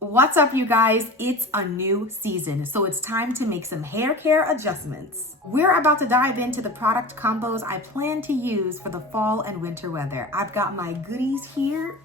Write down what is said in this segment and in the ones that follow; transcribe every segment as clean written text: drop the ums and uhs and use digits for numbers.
What's up, you guys? It's a new season, so it's time to make some hair care adjustments. We're about to dive into the product combos I plan to use for the fall and winter weather. I've got my goodies here.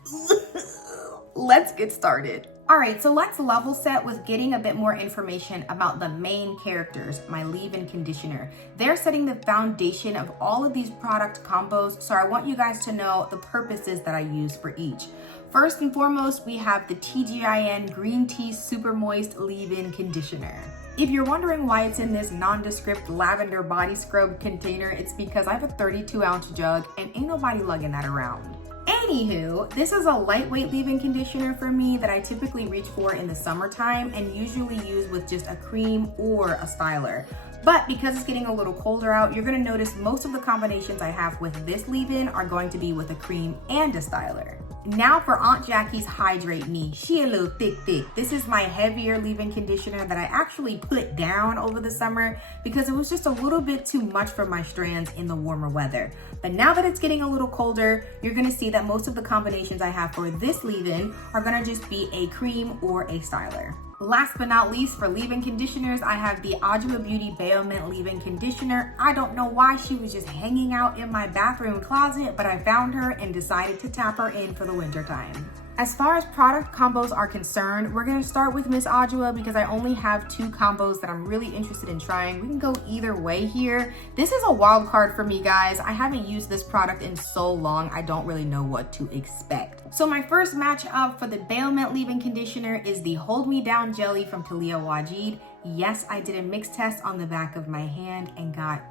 Let's get started. All right, so let's level set with getting a bit more information about the main characters, my leave-in conditioner. They're setting the foundation of all of these product combos, so I want you guys to know the purposes that I use for each. First and foremost, we have the TGIN Green Tea Super Moist Leave-In Conditioner. If you're wondering why it's in this nondescript lavender body scrub container, it's because I have a 32-ounce jug and ain't nobody lugging that around. Anywho, this is a lightweight leave-in conditioner for me that I typically reach for in the summertime and usually use with just a cream or a styler. But because it's getting a little colder out, you're gonna notice most of the combinations I have with this leave-in are going to be with a cream and a styler. Now for Aunt Jackie's Hydrate Me. She a little thick. This is my heavier leave-in conditioner that I actually put down over the summer because it was just a little bit too much for my strands in the warmer weather. But now that it's getting a little colder, you're gonna see that most of the combinations I have for this leave-in are gonna just be a cream or a styler. Last but not least, for leave-in conditioners, I have the Adwoa Beauty Bayo Mint leave-in conditioner. I don't know why she was just hanging out in my bathroom closet, but I found her and decided to tap her in for the winter time. As far as product combos are concerned, we're gonna start with Miss Adwoa because I only have 2 combos that I'm really interested in trying. We can go either way here. This is a wild card for me, guys. I haven't used this product in so long, I don't really know what to expect. So my first match up for the Bayo Mint leave-in conditioner is the Hold Me Down Jelly from Talia Wajid. Yes, I did a mix test on the back of my hand and got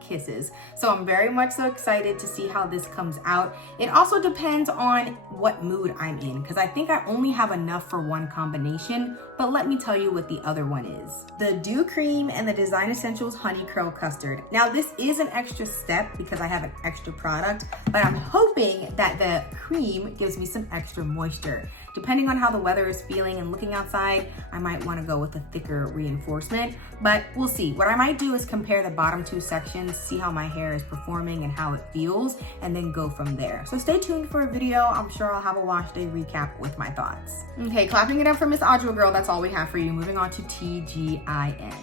kisses. So I'm very much so excited to see how this comes out. It also depends on what mood I'm in because I think I only have enough for one combination, but let me tell you what the other one is. The Dew Cream and the Design Essentials Honey Curl Custard. Now this is an extra step because I have an extra product, but I'm hoping that the cream gives me some extra moisture. Depending on how the weather is feeling and looking outside, I might want to go with a thicker reinforcement, but we'll see. What I might do is compare the bottom 2 sections, see how my hair is performing and how it feels, and then go from there. So stay tuned for a video. I'm sure I'll have a wash day recap with my thoughts. Okay, clapping it up for Miss Adwoa girl, that's all we have for you. Moving on to TGIN.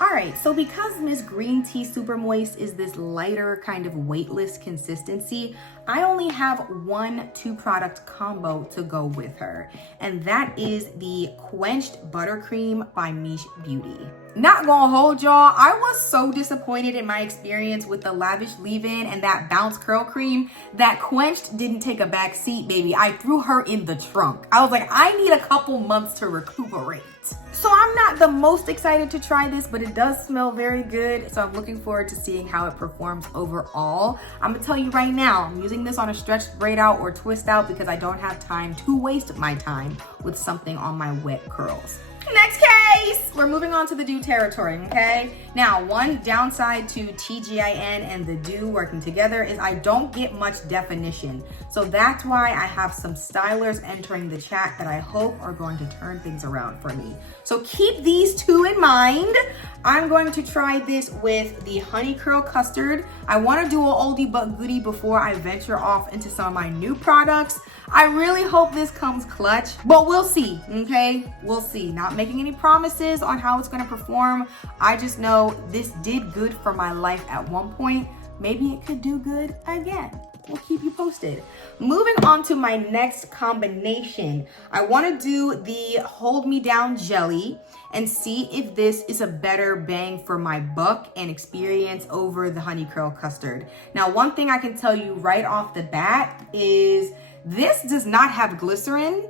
All right, so because Miss Green Tea Super Moist is this lighter kind of weightless consistency, I only have 1 2-product combo to go with her, and that is the Quenched Buttercream by Miche Beauty. Not gonna hold y'all, I was so disappointed in my experience with the Lavish leave-in and that Bounce Curl Cream that Quenched didn't take a back seat, baby. I threw her in the trunk. I was like, I need a couple months to recuperate. So I'm not the most excited to try this, but it does smell very good. So I'm looking forward to seeing how it performs overall. I'm gonna tell you right now, I'm using this on a stretched braid out or twist out because I don't have time to waste my time with something on my wet curls. Next case, we're moving on to the Dew territory, okay? Now, one downside to TGIN and the Dew working together is I don't get much definition. So that's why I have some stylers entering the chat that I hope are going to turn things around for me. So keep these 2 in mind. I'm going to try this with the Honey Curl Custard. I want to do an oldie but goodie before I venture off into some of my new products. I really hope this comes clutch, but we'll see, okay? We'll see. Not making any promises on how it's gonna perform. I just know this did good for my life at one point. Maybe it could do good again. We'll keep you posted. Moving on to my next combination. I wanna do the Hold Me Down Jelly and see if this is a better bang for my buck and experience over the Honey Curl Custard. Now, one thing I can tell you right off the bat is this does not have glycerin,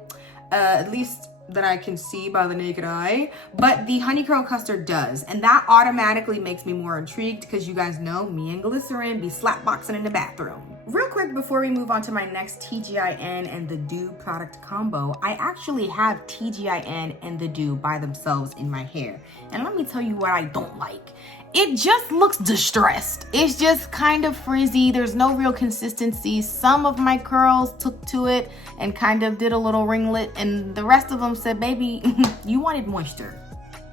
at least that I can see by the naked eye, but the Honey Curl Custard does. And that automatically makes me more intrigued because you guys know me and glycerin be slapboxing in the bathroom. Real quick before we move on to my next TGIN and the Dew product combo, I actually have TGIN and the Dew by themselves in my hair. And let me tell you what I don't like. It just looks distressed. It's just kind of frizzy. There's no real consistency. Some of my curls took to it and kind of did a little ringlet, and the rest of them said, baby, you wanted moisture.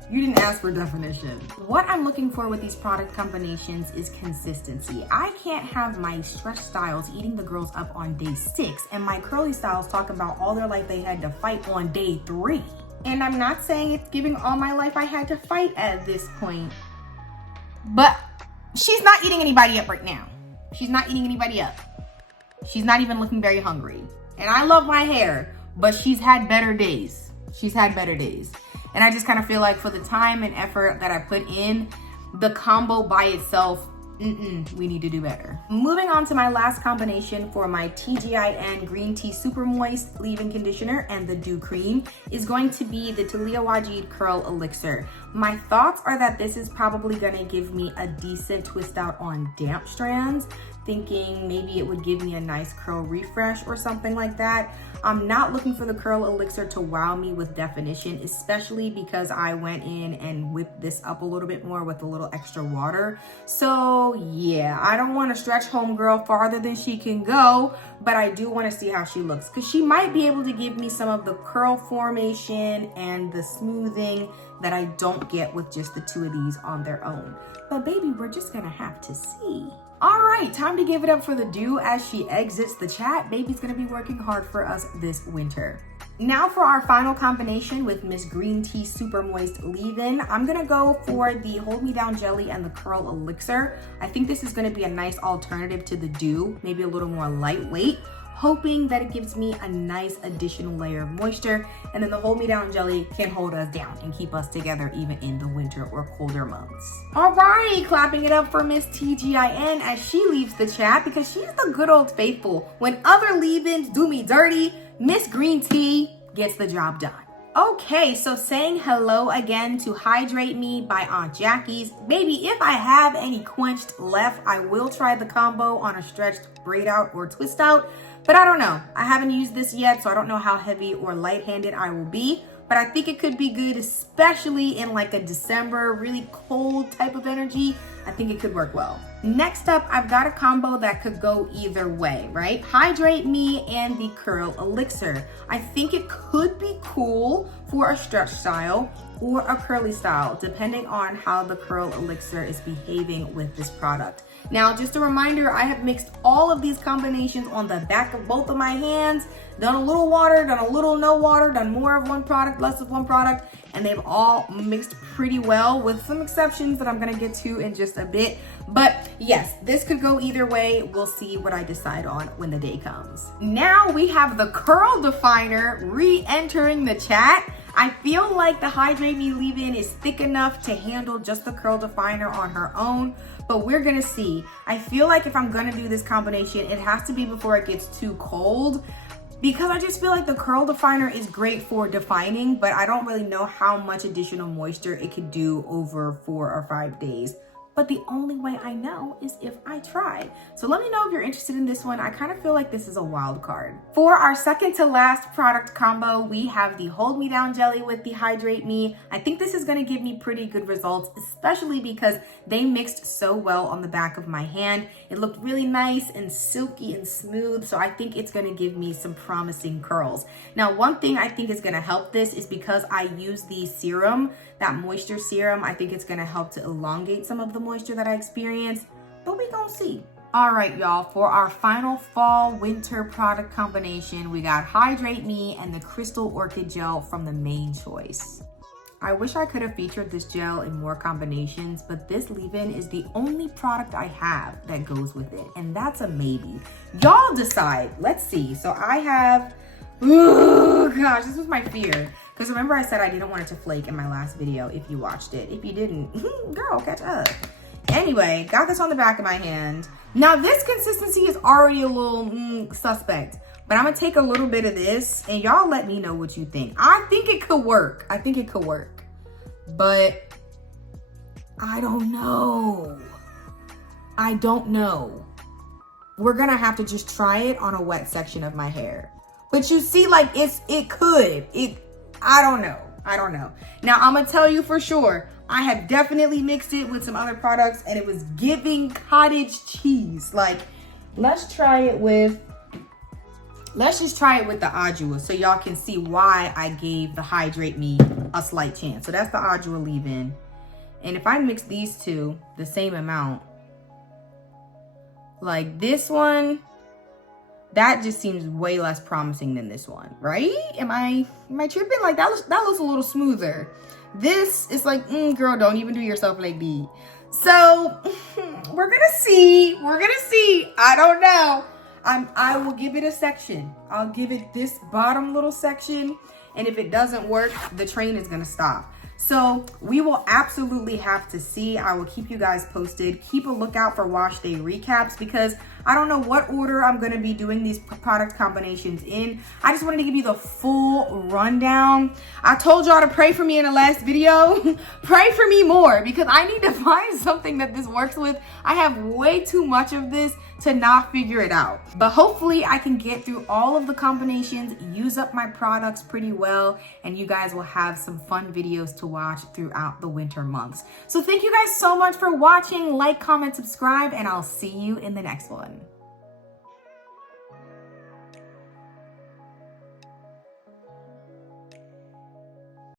You didn't ask for definition. What I'm looking for with these product combinations is consistency. I can't have my stretch styles eating the girls up on day 6 and my curly styles talking about all their life they had to fight on day 3. And I'm not saying it's giving all my life I had to fight at this point, but she's not eating anybody up right now. She's not eating anybody up. She's not even looking very hungry. And I love my hair, but she's had better days. She's had better days. And I just kind of feel like for the time and effort that I put in, the combo by itself, we need to do better. Moving on to my last combination for my TGIN Green Tea Super Moist Leave-In Conditioner and the Dew Cream is going to be the Talia Wajid Curl Elixir. My thoughts are that this is probably gonna give me a decent twist out on damp strands, thinking maybe it would give me a nice curl refresh or something like that. I'm not looking for the curl elixir to wow me with definition, especially because I went in and whipped this up a little bit more with a little extra water. So yeah, I don't want to stretch homegirl farther than she can go, but I do want to see how she looks because she might be able to give me some of the curl formation and the smoothing that I don't get with just the 2 of these on their own. But baby, we're just gonna have to see. All right, time to give it up for the Dew as she exits the chat. Baby's gonna be working hard for us this winter. Now for our final combination with Miss Green Tea Super Moist Leave-In, I'm gonna go for the Hold Me Down Jelly and the Curl Elixir. I think this is gonna be a nice alternative to the Dew, maybe a little more lightweight, hoping that it gives me a nice additional layer of moisture, and then the Hold Me Down Jelly can hold us down and keep us together even in the winter or colder months. All right, clapping it up for Miss TGIN as she leaves the chat because she's the good old faithful. When other leave-ins do me dirty, Miss Green Tea gets the job done. Okay, so saying hello again to Hydrate Me by Aunt Jackie's. Baby, if I have any quenched left, I will try the combo on a stretched braid out or twist out. But I don't know. I haven't used this yet, so I don't know how heavy or light-handed I will be. But I think it could be good, especially in like a December, really cold type of energy. I think it could work well. Next up, I've got a combo that could go either way, right? Hydrate Me and the Curl Elixir. I think it could be cool for a stretch style or a curly style, depending on how the Curl Elixir is behaving with this product. Now, just a reminder, I have mixed all of these combinations on the back of both of my hands, done a little water, done a little no water, done more of one product, less of one product, and they've all mixed pretty well with some exceptions that I'm gonna get to in just a bit. But yes, this could go either way. We'll see what I decide on when the day comes. Now we have the Curl Definer re-entering the chat. I feel like the Hydrate Me Leave-In is thick enough to handle just the Curl Definer on her own, but we're gonna see. I feel like if I'm gonna do this combination, it has to be before it gets too cold, because I just feel like the Curl Definer is great for defining, but I don't really know how much additional moisture it could do over 4 or 5 days. But the only way I know is if I try. So let me know if you're interested in this one. I kind of feel like this is a wild card. For our second to last product combo, we have the Hold Me Down Jelly with the Hydrate Me. I think this is gonna give me pretty good results, especially because they mixed so well on the back of my hand. It looked really nice and silky and smooth, so I think it's gonna give me some promising curls. Now, one thing I think is gonna help this is because I use the serum, that moisture serum, I think it's gonna help to elongate some of the moisture that I experience, but we gonna see. All right, y'all, for our final fall winter product combination, we got Hydrate Me and the Crystal Orchid Gel from the Main Choice. I wish I could have featured this gel in more combinations, but this leave-in is the only product I have that goes with it, and that's a maybe. Y'all decide. Let's see. So I have, oh gosh, this was my fear. Because remember I said I didn't want it to flake in my last video if you watched it. If you didn't, girl, catch up. Anyway, got this on the back of my hand. Now this consistency is already a little suspect, but I'm gonna take a little bit of this and y'all let me know what you think. I think it could work. I think it could work, but I don't know. I don't know. We're gonna have to just try it on a wet section of my hair. But you see, like it could. I don't know. I don't know. Now, I'm going to tell you for sure, I have definitely mixed it with some other products and it was giving cottage cheese. Like, let's try it with let's just try it with the Adwoa so y'all can see why I gave the Hydrate Me a slight chance. So that's the Adwoa leave-in. And if I mix these two the same amount, like this one, that just seems way less promising than this one, right? Am I tripping? Like that looks a little smoother. This is like, girl, don't even do yourself like that. So we're gonna see. I don't know. I will give it a section. I'll give it this bottom little section, and if it doesn't work, the train is gonna stop. So we will absolutely have to see. I will keep you guys posted. Keep a lookout for wash day recaps because I don't know what order I'm gonna be doing these product combinations in. I just wanted to give you the full rundown. I told y'all to pray for me in the last video. Pray for me more because I need to find something that this works with. I have way too much of this to not figure it out. But hopefully I can get through all of the combinations, use up my products pretty well, and you guys will have some fun videos to watch throughout the winter months. So thank you guys so much for watching. Like, comment, subscribe, and I'll see you in the next one.